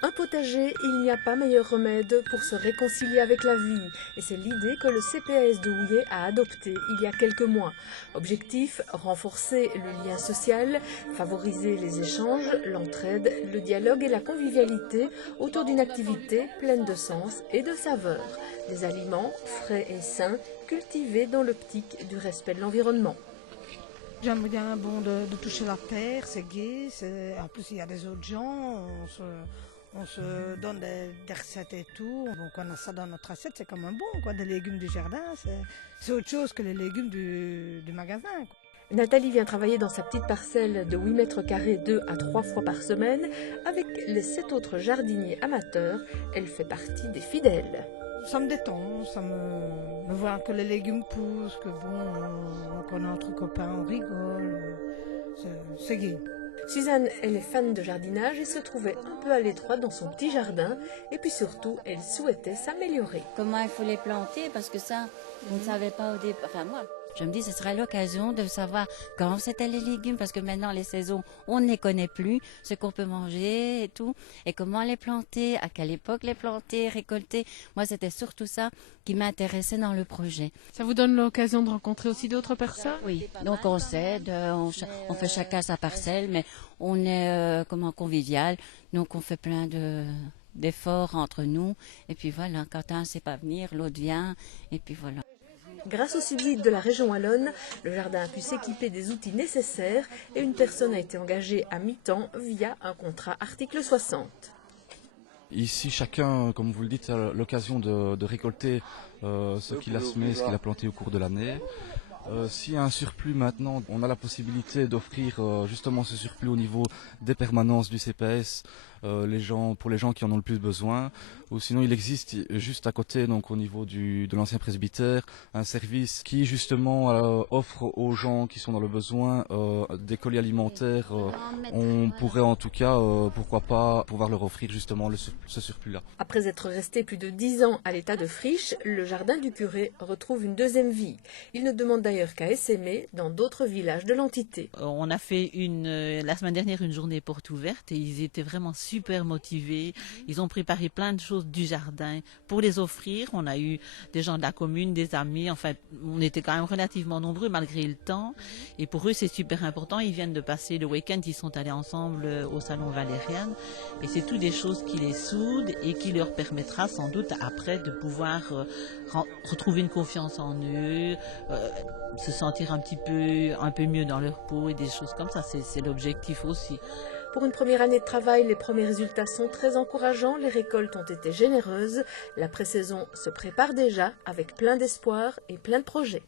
Un potager, il n'y a pas meilleur remède pour se réconcilier avec la vie. Et c'est l'idée que le CPAS de Houillet a adoptée il y a quelques mois. Objectif, renforcer le lien social, favoriser les échanges, l'entraide, le dialogue et la convivialité autour d'une activité pleine de sens et de saveurs. Des aliments frais et sains, cultivés dans l'optique du respect de l'environnement. J'aime bien de toucher la terre, c'est gai, en plus il y a des autres gens, on se donne des recettes et tout, donc on a ça dans notre assiette, c'est quand même bon, quoi, des légumes du jardin, c'est autre chose que les légumes du magasin, quoi. Nathalie vient travailler dans sa petite parcelle de 8 mètres carrés 2 à 3 fois par semaine avec les 7 autres jardiniers amateurs. Elle fait partie des fidèles. Ça me détend, ça me voir que les légumes poussent, que bon, qu'on est entre copains, on rigole, c'est gai. Suzanne, elle est fan de jardinage et se trouvait un peu à l'étroit dans son petit jardin. Et puis surtout, elle souhaitait s'améliorer. Comment il faut les planter, parce que ça, on ne savait pas au départ. Enfin, moi, je me dis, ce serait l'occasion de savoir quand c'était les légumes, parce que maintenant, les saisons, on ne les connaît plus, ce qu'on peut manger et tout, et comment les planter, à quelle époque les planter, récolter. Moi, c'était surtout ça qui m'intéressait dans le projet. Ça vous donne l'occasion de rencontrer aussi d'autres personnes? Oui, donc on s'aide, on fait chacun sa parcelle, mais on est convivial, donc on fait plein d'efforts entre nous, et puis voilà, quand un ne sait pas venir, l'autre vient, et puis voilà. Grâce aux subsides de la région wallonne, le jardin a pu s'équiper des outils nécessaires et une personne a été engagée à mi-temps via un contrat article 60. Ici, chacun, comme vous le dites, a l'occasion de récolter ce qu'il a semé, ce qu'il a planté au cours de l'année. S'il y a un surplus maintenant, on a la possibilité d'offrir justement ce surplus au niveau des permanences du CPS pour les gens qui en ont le plus besoin. Ou sinon, il existe juste à côté, donc au niveau de l'ancien presbytère, un service qui justement offre aux gens qui sont dans le besoin des colis alimentaires. On pourrait en tout cas, pourquoi pas, pouvoir leur offrir justement ce surplus-là. Après être resté plus de 10 ans à l'état de friche, le jardin du curé retrouve une deuxième vie. Il ne demande d'ailleurs qu'à essaimer dans d'autres villages de l'entité. On a fait la semaine dernière une journée porte ouverte et ils étaient vraiment super motivés. Ils ont préparé plein de choses du jardin pour les offrir. On a eu des gens de la commune, des amis, enfin on était quand même relativement nombreux malgré le temps. Et pour eux c'est super important. Ils viennent de passer le week-end, ils sont allés ensemble au salon Valériane. Et c'est tout des choses qui les soudent et qui leur permettra sans doute après de pouvoir retrouver une confiance en eux, se sentir un peu mieux dans leur peau et des choses comme ça. C'est l'objectif aussi. Pour une première année de travail, les premiers résultats sont très encourageants. Les récoltes ont été généreuses. La pré-saison se prépare déjà avec plein d'espoir et plein de projets.